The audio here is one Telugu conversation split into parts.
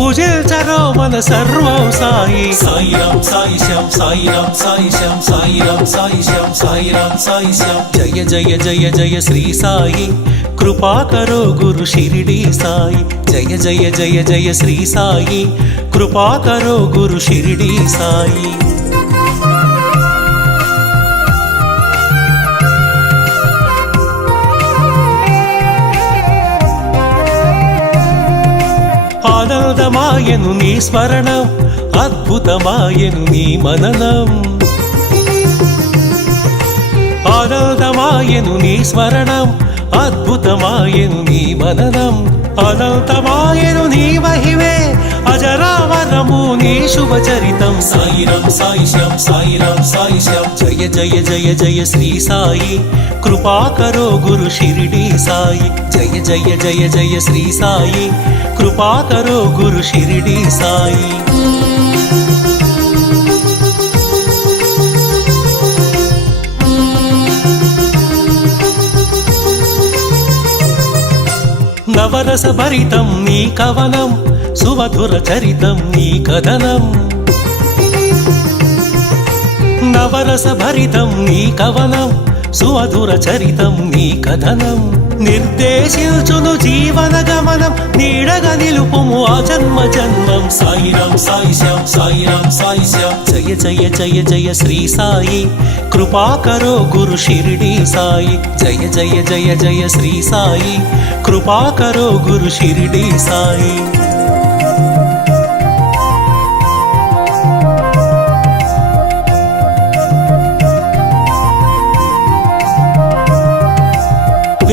పూజించరో మన సర్వం సాయి. సాయిరాం సాయి శ్యామ్ సాయిరాం సాయి శ్యామ్ సాయిరాం సాయి శ్యామ్ సాయిరాం సాయి శ్యామ్ జయ జయ జయ జయ శ్రీ సాయి. కృపాకరో గురు షిరిడి సాయి. జయ జయ జయ జయ శ్రీ సాయి. కృపాకరో గురు షిరిడి సాయి. ఆనందమాయను నీ స్మరణం అద్భుతమాయను నీ మననం. అనంతమాయను నీ స్మరణం అద్భుతమాయను నీ మననం. అనంతమాయను నీ మహిమే అజరావరము నీ శుభచరితం సాయిరాం సాయి శ్యామ్ సాయిరాం సాయి జయ జయ జయ జయ శ్రీ సాయి. కృపాకరో గురు షిరిడి సాయి. జయ జయ జయ జయ శ్రీ సాయి. కృపాకరో గురు షిరిడి సాయి. నవరస భరితం నీ కవనం. సుమధుర చరితం నీ కథనం. నవరస భరితం నీ కవనం. సుమధుర చరితం నీ కథనం. నిర్దేశించును జీవన గమనం. నీడగ నిలుపుము ఆ జన్మ జన్మం. సాయిరాం సాయి శ్యామ్ సాయిరాం సాయి శ్యామ్ జయ జయ జయ జయ శ్రీ సాయి. కృపాకరో గురు షిరిడి సాయి. జయ జయ జయ జయ శ్రీ సాయి. కృపాకరో గురు షిరిడి సాయి.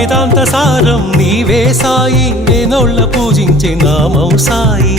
వేదాంత సారం నీవే సాయి వేనోళ్ళ పూజించే నామం సాయి.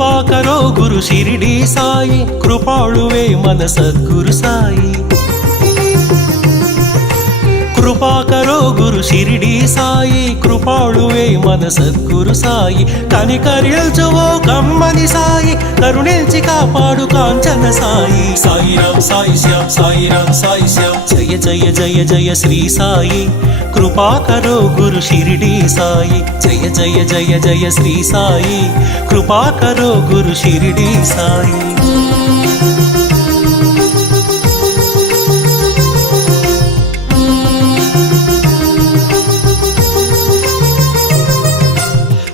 కృపాకరో గురు షిరిడి సాయి కృపాళువే మన సద్గురు సాయి. కృపాకరో గురు షిరిడి సాయి కృపాళువే మన సద్గురు సాయి. కనికరిల్చువో కమ్మని కరుణించి కాపాడు కాంచన సాయి. సాయిరాం సాయి శ్యామ్ సాయిరాం సాయి శ్యామ్. జయ జయ జయ జయ శ్రీ సాయి. కృపాకరో గురు షిరిడి సాయి. జయ జయ జయ జయ శ్రీ సాయి. కృపాకరో గురు షిరిడి సాయి.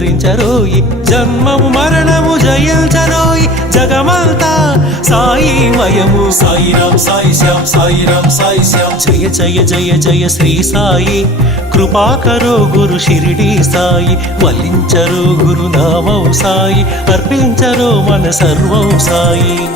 అలరించరోయి జన్మము మరణము జయించరోయి జగమంతా. సాయి మయము సాయిరాం సాయి శ్యామ్ సాయిరాం సాయి శ్యామ్. జయ జయ జయ జయ శ్రీ సాయి. కృపాకరో గురు షిరిడి సాయి. వల్లించరో గురు నామం సాయి. అర్పించరో మన సర్వం సాయి.